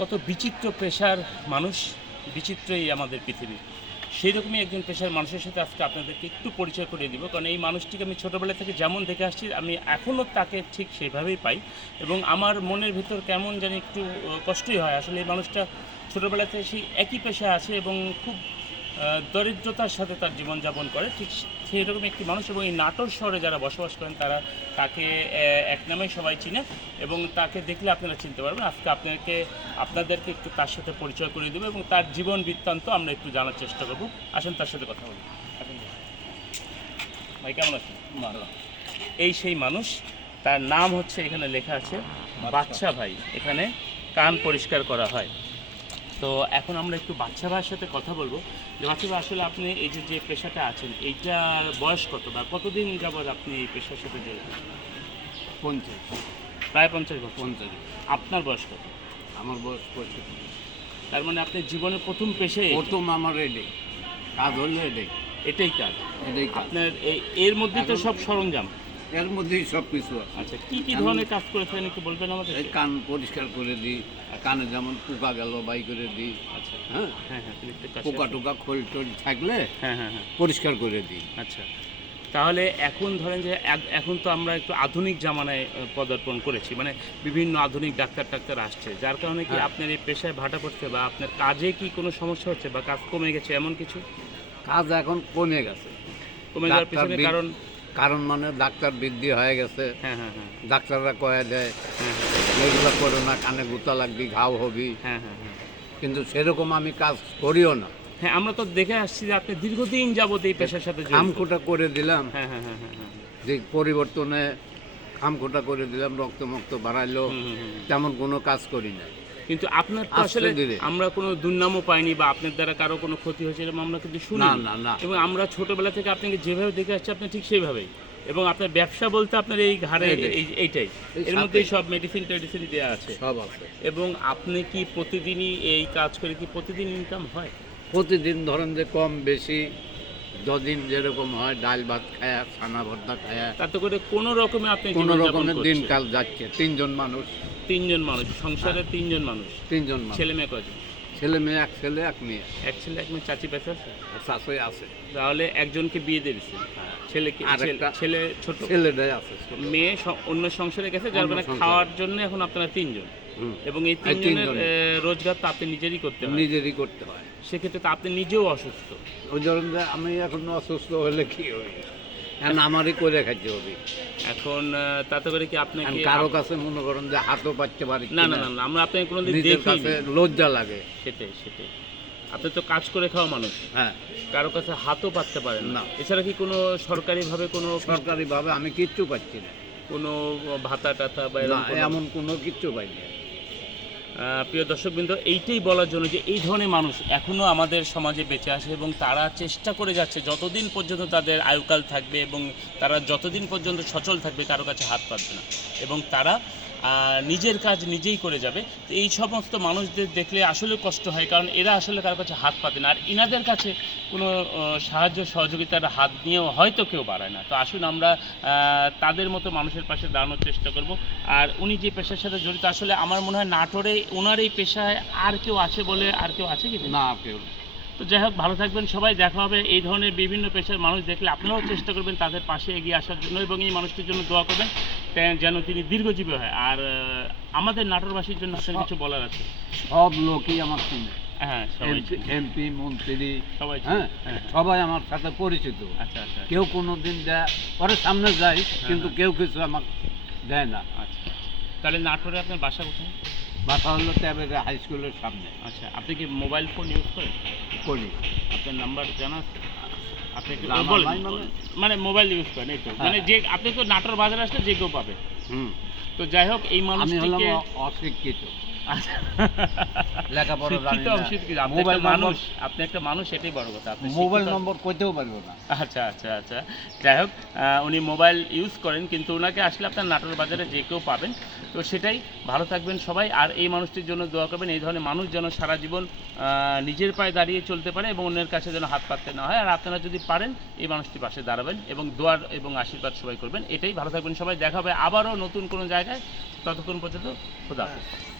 কত বিচিত্র পেশার মানুষ, বিচিত্রই আমাদের পৃথিবী। সেই রকমই একজন পেশার মানুষের সাথে আজকে আপনাদেরকে একটু পরিচয় করিয়ে দিব, কারণ এই মানুষটিকে আমি ছোটোবেলা থেকে যেমন দেখে আসছি, আমি এখনও তাকে ঠিক সেইভাবেই পাই এবং আমার মনের ভিতর কেমন জানি একটু কষ্টই হয়। আসলে এই মানুষটা ছোটোবেলা থেকে সেই একই পেশা আছে এবং খুব দরিদ্রতার সাথে তার জীবনযাপন করে। ঠিক সেই রকম একটি মানুষ এবং এই নাটোর শহরে যারা বসবাস করেন তারা তাকে এক নামেই সবাই চিনে এবং তাকে দেখলে আপনারা চিনতে পারবেন। আজকে আপনাকে আপনাদেরকে একটু তার সাথে পরিচয় করে দেবো এবং তার জীবন বৃত্তান্ত আমরা একটু জানার চেষ্টা করব। আসুন তার সাথে কথা বলি। ভাই। কেমন আছেন? এই সেই মানুষ তার নাম হচ্ছে এখানে লেখা আছে বাচ্চা ভাই। এখানে কান পরিষ্কার করা হয়। তো এখন আমরা একটু বাচ্চা ভাইয়ের সাথে কথা বলব। যে বাচ্চা ভাই আসলে আপনি এই যে যে পেশাটা আছেন এইটার বয়স কত বা কতদিন যাবৎ আপনি এই পেশার সাথে জড়িত? পঞ্চাশ। প্রায় পঞ্চাশ বছর। পঞ্চাশ। আপনার বয়স কত? আমার বয়স পঁয়ষট্টি। তার মানে আপনি জীবনের প্রথম পেশায় প্রথম আমার এটাই কাজ হলো এটাই এটাই কাজ। এটাই আপনার এই এর মধ্যে তো সব সরঞ্জাম? এর মধ্যেই সব কিছু আছে। আচ্ছা কি কি ধরনের কাজ করে থাকেন একটু বলবেন আমাদের এই কান পরিষ্কার করে দিই কানে যেমন পোকা গেল বাই করে দিই আচ্ছা। হ্যাঁ? হ্যাঁ হ্যাঁ পোকা টোকা খোল টোল থাকলে হ্যাঁ হ্যাঁ হ্যাঁ। পরিষ্কার করে দিই। আচ্ছা। তাহলে এখন ধরেন যে এখন তো আমরা একটু আধুনিক জামানায় পদার্পণ করেছি মানে বিভিন্ন আধুনিক ডাক্তার টাক্তার আসছে। যার কারণে কি হ্যাঁ। আপনার এই পেশায় ভাটা পড়ছে বা আপনার কাজে কি কোনো সমস্যা হচ্ছে বা কাজ কমে গেছে এমন কিছু? কাজ এখন কমে গেছে। কমে যাওয়ার পিছনে কারণ কারণ মানে ডাক্তার বৃদ্ধি হয়ে গেছে। হ্যাঁ হ্যাঁ হ্যাঁ। ডাক্তাররা কয়ে দেয় এগুলো করো না কানে গুতা লাগবি ঘাও হবি। হ্যাঁ হ্যাঁ হ্যাঁ। কিন্তু সেরকম আমি কাজ করিও না। হ্যাঁ আমরা তো দেখে আসছি যে আপনি দীর্ঘদিন যাবত এই পেশার সাথে। খামখোটা করে দিলাম। হ্যাঁ হ্যাঁ হ্যাঁ যে পরিবর্তনে খামখোটা করে দিলাম রক্ত মক্ত বাড়াইলো। তেমন কোনো কাজ করি না কিন্তু আপনার তো আসলে আমরা কোনো দুর্নামও পাইনি বা আপনার দ্বারা কারও কোনো ক্ষতি হয়েছে এরকম আমরা কিন্তু শুনি না না না। এবং আমরা ছোটবেলা থেকে আপনাকে যেভাবে দেখে আসছি আপনি ঠিক সেইভাবেই। এবং আপনার ব্যবসা বলতে আপনার এই ঘাড়ে এইটাই। এই- এইটাই। এর। মধ্যেই সব মেডিসিন টেডিসিন দেওয়া আছে। সব আছে। এবং আপনি কি প্রতিদিনই এই কাজ করে কি প্রতিদিন ইনকাম হয়? প্রতিদিন ধরেন যে কম বেশি যদিন যেরকম হয় ডাল ভাত খায়া ছানা ভর্তা খায়া তাতে করে কোনো রকমে আপনি কোনো রকমের। দিনকাল যাচ্ছে। তিনজন মানুষ। তিনজন মানুষ সংসারে তিনজন মানুষ? তিনজন ছেলে মেয়ে কজন? ছেলে মেয়ে এক ছেলে এক মেয়ে। এক ছেলে এক মেয়ে চাচি পেতে আছে? শাশুড়ি আছে। তাহলে একজনকে বিয়ে দিয়ে দিচ্ছে ছেলে কি আর ছেলে- ছোট? ছেলেটাই আছে মেয়ে অন্য সংসারে গেছে যার মানে খাওয়ার জন্য এখন আপনারা তিনজন। এবং এই এই তিনজনের রোজগার তো আপনি নিজেরই করতে হয়। নিজেরই করতে হয়। সেক্ষেত্রে তো আপনি নিজেও অসুস্থ। ওই ধরেন আমি এখন অসুস্থ হলে কি হবে? এখন আমারই করে খাইতে হবে। এখন তাতে করে কি আপনাকে কারও কাছে মনে করেন যে হাতও পাচ্ছে পারি না না না আমরা আপনাকে নিজের দেখি কাছে লজ্জা লাগে। সেটাই সেটাই। আপনি তো কাজ করে খাওয়া মানুষ। হ্যাঁ। কারও কাছে হাতও পাততে পারেন না। এছাড়া কি কোনো সরকারিভাবে কোনো সরকারি ভাবে আমি কিচ্ছু পাচ্ছি না। কোনো ভাতা টাতা বা কোনো- এমন কোনো কিচ্ছু পাইনি। প্রিয় দর্শকবৃন্দ, এইটাই বলার জন্য যে এই ধরনের মানুষ এখনও আমাদের সমাজে বেঁচে আছে এবং তারা চেষ্টা করে যাচ্ছে যতদিন পর্যন্ত তাদের আয়ুকাল থাকবে এবং তারা যতদিন পর্যন্ত সচল থাকবে, কারও কাছে হাত পাতবে না। এবং তারা নিজের কাজ নিজেই করে যাবে। তো এই সমস্ত মানুষদের দেখলে আসলে কষ্ট হয় কারণ এরা আসলে কারও কাছে হাত পাতে না। আর ইনাদের কাছে কোনো সাহায্য সহযোগিতার হাত নিয়েও হয়তো কেউ বাড়ায় না। তো আসুন আমরা তাদের মতো মানুষের পাশে দাঁড়ানোর চেষ্টা করব। আর উনি যে পেশার সাথে জড়িত আসলে আমার মনে হয় নাটোরে ওনার এই পেশায় আর কেউ আছে বলে আর কেউ আছে কি? না কেউ তো যাই হোক ভালো থাকবেন সবাই দেখা হবে। এই ধরনের বিভিন্ন পেশার মানুষ দেখলে আপনারাও চেষ্টা করবেন তাদের পাশে এগিয়ে আসার জন্য এবং এই মানুষটির জন্য দোয়া করবেন। যেন তিনি দীর্ঘজীবী হয়। আর আমাদের নাটোরবাসীর জন্য আপনার কিছু বলার আছে? সব লোকই আমার চিনে। হ্যাঁ এমপি মন্ত্রী সবাই হ্যাঁ হ্যাঁ। সবাই আমার সাথে পরিচিত। আচ্ছা আচ্ছা কেউ কোনো দিন দেয় পরে সামনে যাই কিন্তু হ্যাঁ। কেউ কিছু আমাকে দেয় না। আচ্ছা। তাহলে নাটোরে আপনার বাসা কোথায়? বাসা হলো ট্যাবের হাই স্কুলের সামনে। আচ্ছা আপনি কি মোবাইল ফোন ইউজ করেন? করি। আপনার নাম্বার জানা আছে? মানে? মানে মোবাইল ইউজ করেন এই তো হ্যাঁ। মানে যে আপনি তো নাটোর বাজার আসলে যে কেউ পাবে হুম তো যাই হোক এই মানুষটিকে অশিক্ষিত। লেখাপড়া মোবাইল মানুষ আপনি একটা মানুষ এটাই বড় কথা। আপনি মোবাইল নম্বর কইতেও পারব না। আচ্ছা আচ্ছা আচ্ছা। যাই হোক উনি মোবাইল ইউজ করেন কিন্তু ওনাকে আসলে আপনার নাটোর বাজারে যে কেউ পাবেন। তো সেটাই ভালো থাকবেন সবাই। আর এই মানুষটির জন্য দোয়া করবেন এই ধরনের মানুষ যেন সারা জীবন নিজের পায়ে দাঁড়িয়ে চলতে পারে এবং অন্যের কাছে যেন হাত পাততে না হয়। আর আপনারা যদি পারেন এই মানুষটির পাশে দাঁড়াবেন এবং দোয়ার এবং আশীর্বাদ সবাই করবেন। এটাই ভালো থাকবেন সবাই। দেখা হবে আবারও নতুন কোনো জায়গায়। ততক্ষণ পর্যন্ত খোদা হাফেজ।